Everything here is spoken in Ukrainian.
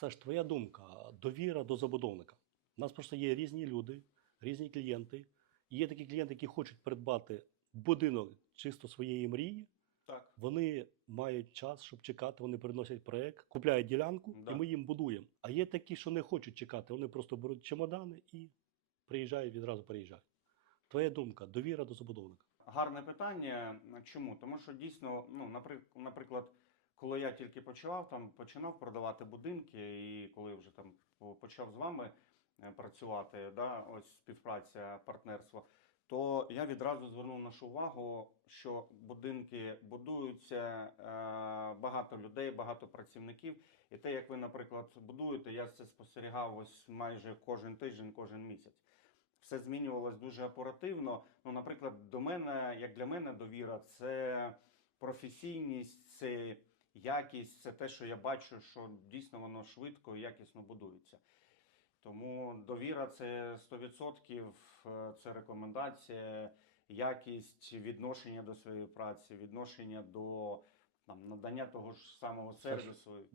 Це ж твоя думка, довіра до забудовника. У нас просто є різні люди, різні клієнти. І є такі клієнти, які хочуть придбати будинок чисто своєї мрії. Так. Вони мають час, щоб чекати, вони приносять проект, купляють ділянку, Да. і ми їм будуємо. А є такі, що не хочуть чекати, вони просто беруть чемодани і приїжджають, відразу переїжджають. Твоя думка, довіра до забудовника. Гарне питання. Чому? Тому що дійсно, ну, наприклад, коли я тільки почав там починав продавати будинки, і коли вже там почав з вами е, працювати, да, ось співпраця, партнерство, то я відразу звернув нашу увагу, що будинки будуються е, багато людей, багато працівників. І те, як ви, наприклад, будуєте, я це спостерігав ось майже кожен тиждень, кожен місяць. Все змінювалось дуже оперативно. Ну, наприклад, до мене, як для мене, довіра це професійність, це якість, це те, що я бачу, що дійсно воно швидко і якісно будується. Тому довіра це 100%, е, це рекомендація, якість відношення до своєї праці, відношення до там, надання того ж самого сервісу.